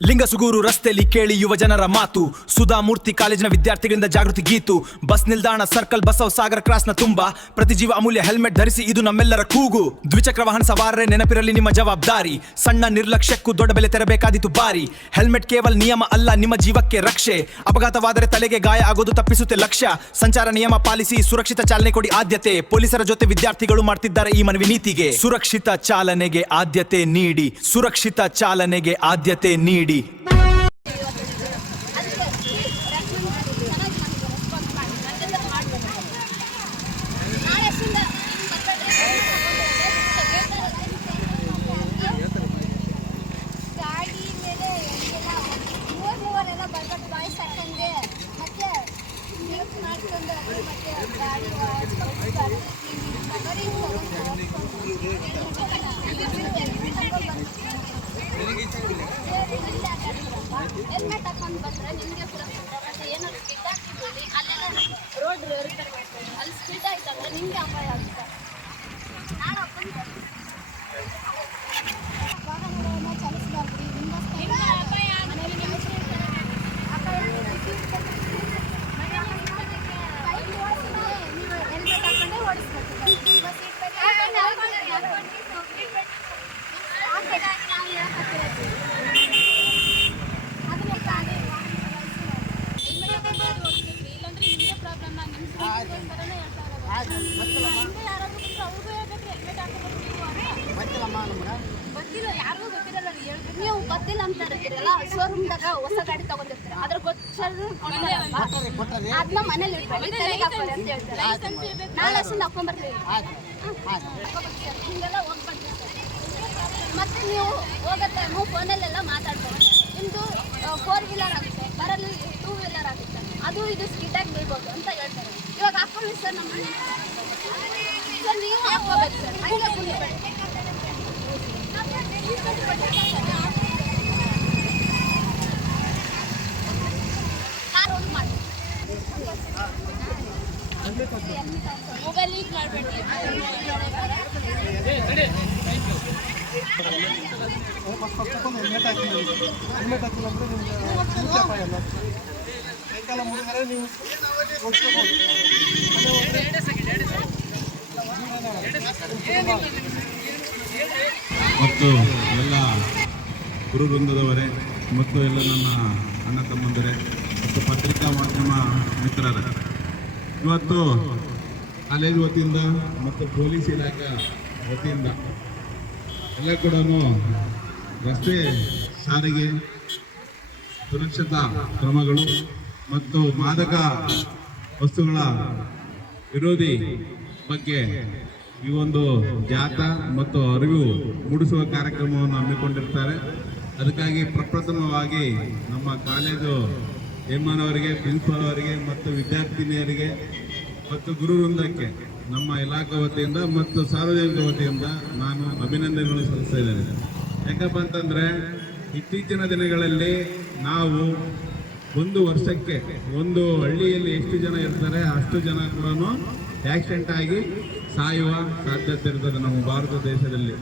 ಲಿಂಗಸುಗೂರು ರಸ್ತೆಯಲ್ಲಿ ಕೇಳಿ ಯುವ ಜನರ ಮಾತು. ಸುಧಾಮೂರ್ತಿ ಕಾಲೇಜಿನ ವಿದ್ಯಾರ್ಥಿಗಳಿಂದ ಜಾಗೃತಿ ಗೀತು. ಬಸ್ ನಿಲ್ದಾಣ ಸರ್ಕಲ್ ಬಸವ ಸಾಗರ ಕ್ರಾಸ್ನ ತುಂಬ ಪ್ರತಿ ಜೀವ ಅಮೂಲ್ಯ ಹೆಲ್ಮೆಟ್ ಧರಿಸಿ, ಇದು ನಮ್ಮೆಲ್ಲರ ಕೂಗು. ದ್ವಿಚಕ್ರ ವಾಹನ ಸವಾರರೇ ನೆನಪಿರಲಿ ನಿಮ್ಮ ಜವಾಬ್ದಾರಿ. ಸಣ್ಣ ನಿರ್ಲಕ್ಷ್ಯಕ್ಕೂ ದೊಡ್ಡ ಬೆಲೆ ತೆರಬೇಕಾದೀತು ಬಾರಿ. ಹೆಲ್ಮೆಟ್ ಕೇವಲ ನಿಯಮ ಅಲ್ಲ, ನಿಮ್ಮ ಜೀವಕ್ಕೆ ರಕ್ಷೆ. ಅಪಘಾತವಾದರೆ ತಲೆಗೆ ಗಾಯ ಆಗೋದು ತಪ್ಪಿಸುತ್ತೆ ಲಕ್ಷ್ಯ. ಸಂಚಾರ ನಿಯಮ ಪಾಲಿಸಿ, ಸುರಕ್ಷಿತ ಚಾಲನೆ ಕೊಡಿ ಆದ್ಯತೆ. ಪೊಲೀಸರ ಜೊತೆ ವಿದ್ಯಾರ್ಥಿಗಳು ಮಾಡ್ತಿದ್ದಾರೆ ಈ ಮನವಿ ನೀತಿಗೆ. ಸುರಕ್ಷಿತ ಚಾಲನೆಗೆ ಆದ್ಯತೆ ನೀಡಿ, ಸುರಕ್ಷಿತ ಚಾಲನೆಗೆ ಆದ್ಯತೆ ನೀಡಿ. ಹೆಲ್ಮೆಟ್ ಹಾಕೊಂಡು ಬಂದ್ರೆ ನಿಮಗೆ ಸುರಕ್ಷಿತ. ಮತ್ತೆ ಏನಾದ್ರು ಸ್ಪೀಡ್ ಆಗ್ತಿದ್ದೀವಿ ಅಲ್ಲೆಲ್ಲ ರೋಡ್ ರಿಪೇರ್ ಮಾಡ್ತಾರೆ, ಅಲ್ಲಿ ಸ್ಪೀಡ್ ಆಯ್ತಂದ್ರೆ ನಿಮಗೆ ಅಪಾಯ ಆಗುತ್ತೆ. ನಾನು ಹಾಕೊಂಡು ವಾಹನಗಳನ್ನು ಚಲಿಸಬಾರ್ದು. ನಿಮ್ಮ ಅಪಾಯ ಮನೆಯಲ್ಲಿ ಅಪಾಯ ನೀವು ಹೆಲ್ಮೆಟ್ ಹಾಕೊಂಡೇ ಓಡಿಸ್ಬೇಕು. ನೀವು ಗೊತ್ತಿಲ್ಲ ಅಂತ ಇರ್ತೀರಲ್ಲ, ಶೋರೂಮ್ದಾಗ ಹೊಸ ಗಾಡಿ ತಗೊಂಡಿರ್ತೀರ, ಅದ್ರ ಅದನ್ನ ಮನೇಲಿ ಅಂತ ಹೇಳ್ತಾರೆ. ನಾಳೆ ಅಷ್ಟು ಹಾಕೊಂಡ್ಬರ್ತೀವಿ, ಹಿಂಗೆಲ್ಲ ಹೋಗ್ಬರ್ತೀವಿ. ಮತ್ತೆ ನೀವು ಹೋಗತ್ತೆ ನೀವು ಫೋನಲ್ಲೆಲ್ಲ ಮಾತಾಡ್ಬೋದು. ನಿಮ್ಮದು 4 ವೀಲರ್ ಆಗುತ್ತೆ, ಬರಲಿ 2 ವೀಲರ್ ಆಗುತ್ತೆ, ಅದು ಇದು ಸ್ಕಿಟಾಗಿ ಬೀಳ್ಬೋದು ಅಂತ ಹೇಳ್ತಾರೆ. ಇವಾಗ ಹಾಕೊಳ್ಳಿ ಸರ್, ನಮ್ಮ ಸರ್ ನೀವು ಹಾಕೋಬೇಕು ಸರ್. ಹಂಗೆ ಕುಂದ್ರಬೇಡಿ. ಮೊಬೈಲ್ ಯೂಸ್ ಮಾಡಬೇಡಿ. ಹೆಲ್ಮೆಟ್ ಹಾಕಿಲ್ಲ ಅಂದರೆ ನಿಮ್ಗೆ ಅಪಾಯ ಅಲ್ಲ. ಕೈಕಾಲ ಮುರಿದರೆ ನೀವು ಮತ್ತು ಎಲ್ಲ ಗುರು ವೃಂದದವರೇ ಮತ್ತು ಎಲ್ಲ ನನ್ನ ಅಣ್ಣ ತಮ್ಮಂದರೇ ಮತ್ತು ಪತ್ರಿಕಾ ಮಾಧ್ಯಮ ಮಿತ್ರರೇ, ಇವತ್ತು ಕಾಲೇಜು ವತಿಯಿಂದ ಮತ್ತು ಪೊಲೀಸ್ ಇಲಾಖೆ ವತಿಯಿಂದ ಎಲ್ಲ ಕೂಡ ರಸ್ತೆ ಸಾರಿಗೆ ಸುರಕ್ಷತಾ ಕ್ರಮಗಳು ಮತ್ತು ಮಾದಕ ವಸ್ತುಗಳ ವಿರೋಧಿ ಬಗ್ಗೆ ಈ ಒಂದು ಜಾಥಾ ಮತ್ತು ಅರಿವು ಮೂಡಿಸುವ ಕಾರ್ಯಕ್ರಮವನ್ನು ಹಮ್ಮಿಕೊಂಡಿರ್ತಾರೆ. ಅದಕ್ಕಾಗಿ ಪ್ರಪ್ರಥಮವಾಗಿ ನಮ್ಮ ಕಾಲೇಜು ಯಜಮಾನವರಿಗೆ, ಪ್ರಿನ್ಸಿಪಾಲ್ ಅವರಿಗೆ ಮತ್ತು ವಿದ್ಯಾರ್ಥಿನಿಯರಿಗೆ ಮತ್ತು ಗುರು ವೃಂದಕ್ಕೆ ನಮ್ಮ ಇಲಾಖೆ ವತಿಯಿಂದ ಮತ್ತು ಸಾರ್ವಜನಿಕ ವತಿಯಿಂದ ನಾನು ಅಭಿನಂದನೆಗಳನ್ನು ಸಲ್ಲಿಸ್ತಾ ಇದ್ದೇನೆ. ಯಾಕಪ್ಪ ಅಂತಂದರೆ ಇತ್ತೀಚಿನ ದಿನಗಳಲ್ಲಿ ನಾವು ಒಂದು ವರ್ಷಕ್ಕೆ ಒಂದು ಹಳ್ಳಿಯಲ್ಲಿ ಎಷ್ಟು ಜನ ಇರ್ತಾರೆ ಅಷ್ಟು ಜನ ಕೂಡ ಆಕ್ಸಿಡೆಂಟ್ ಆಗಿ ಸಾಯುವ ಸಾಧ್ಯತೆ ಇರ್ತದೆ ನಮ್ಮ ಭಾರತ ದೇಶದಲ್ಲಿ.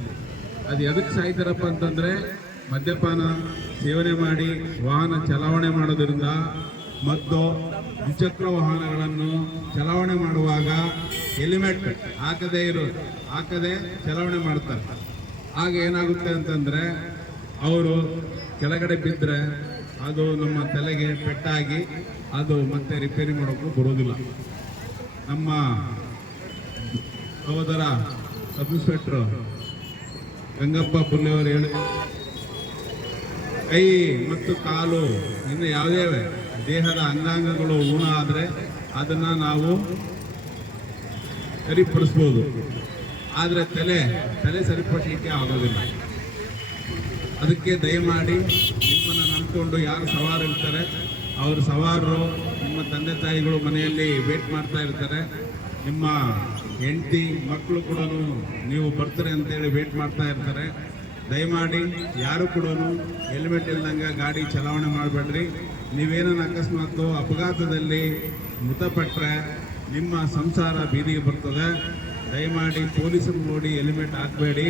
ಅದು ಎದಕ್ಕೆ ಸಾಯ್ತಾರಪ್ಪ ಅಂತಂದರೆ ಮದ್ಯಪಾನ ಸೇವನೆ ಮಾಡಿ ವಾಹನ ಚಲಾವಣೆ ಮಾಡೋದ್ರಿಂದ ಮತ್ತು ದ್ವಿಚಕ್ರ ವಾಹನಗಳನ್ನು ಚಲಾವಣೆ ಮಾಡುವಾಗ ಹೆಲ್ಮೆಟ್ ಹಾಕದೆ ಚಲಾವಣೆ ಮಾಡ್ತಾರೆ. ಆಗ ಏನಾಗುತ್ತೆ ಅಂತಂದರೆ ಅವರು ಕೆಳಗಡೆ ಬಿದ್ದರೆ ಅದು ನಮ್ಮ ತಲೆಗೆ ಪೆಟ್ಟಾಗಿ ಅದು ಮತ್ತೆ ರಿಪೇರಿ ಮಾಡೋಕ್ಕೂ ಬರೋದಿಲ್ಲ. ನಮ್ಮ ಸಹೋದರ ಸಬ್ ಇನ್ಸ್ಪೆಕ್ಟರ್ ಗಂಗಪ್ಪ ಪುಲ್ಲೆಯವರು ಹೇಳಿ, ಕೈ ಮತ್ತು ಕಾಲು ಇನ್ನು ಯಾವುದೇ ದೇಹದ ಅಂಗಾಂಗಗಳು ಊನ ಆದರೆ ಅದನ್ನು ನಾವು ಸರಿಪಡಿಸ್ಬೋದು, ಆದರೆ ತಲೆ ಸರಿಪಡಿಸಲಿಕ್ಕೆ ಆಗೋದಿಲ್ಲ. ಅದಕ್ಕೆ ದಯಮಾಡಿ ನಿಮ್ಮನ್ನು ನಂಬಿಕೊಂಡು ಯಾರು ಸವಾರು ಇರ್ತಾರೆ ಅವರು ಸವಾರರು ನಿಮ್ಮ ತಂದೆ ತಾಯಿಗಳು ಮನೆಯಲ್ಲಿ ವೇಟ್ ಮಾಡ್ತಾ ಇರ್ತಾರೆ. ನಿಮ್ಮ ಹೆಂಡತಿ ಮಕ್ಕಳು ಕೂಡ ನೀವು ಬರ್ತಾರೆ ಅಂತೇಳಿ ವೇಟ್ ಮಾಡ್ತಾ ಇರ್ತಾರೆ. ದಯಮಾಡಿ ಯಾರು ಕೂಡ ಹೆಲ್ಮೆಟ್ ಇಲ್ದಂಗೆ ಗಾಡಿ ಚಲಾವಣೆ ಮಾಡಬೇಡ್ರಿ. ನೀವೇನೋ ಅಕಸ್ಮಾತ್ ಅಪಘಾತದಲ್ಲಿ ಮೃತಪಟ್ಟರೆ ನಿಮ್ಮ ಸಂಸಾರ ಬೀದಿಗೆ ಬರ್ತದೆ. ದಯಮಾಡಿ ಪೊಲೀಸರು ನೋಡಿ ಹೆಲ್ಮೆಟ್ ಹಾಕಬೇಡಿ.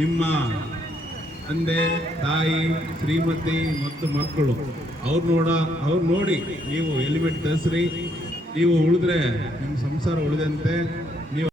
ನಿಮ್ಮ ತಂದೆ ತಾಯಿ ಶ್ರೀಮತಿ ಮತ್ತು ಮಕ್ಕಳು ಅವ್ರು ನೋಡಿ ನೀವು ಹೆಲ್ಮೆಟ್ ಧರಿಸ್ರಿ. ನೀವು ಉಳಿದ್ರೆ ನಿಮ್ಮ ಸಂಸಾರ ಉಳಿದಂತೆ. ನೀವು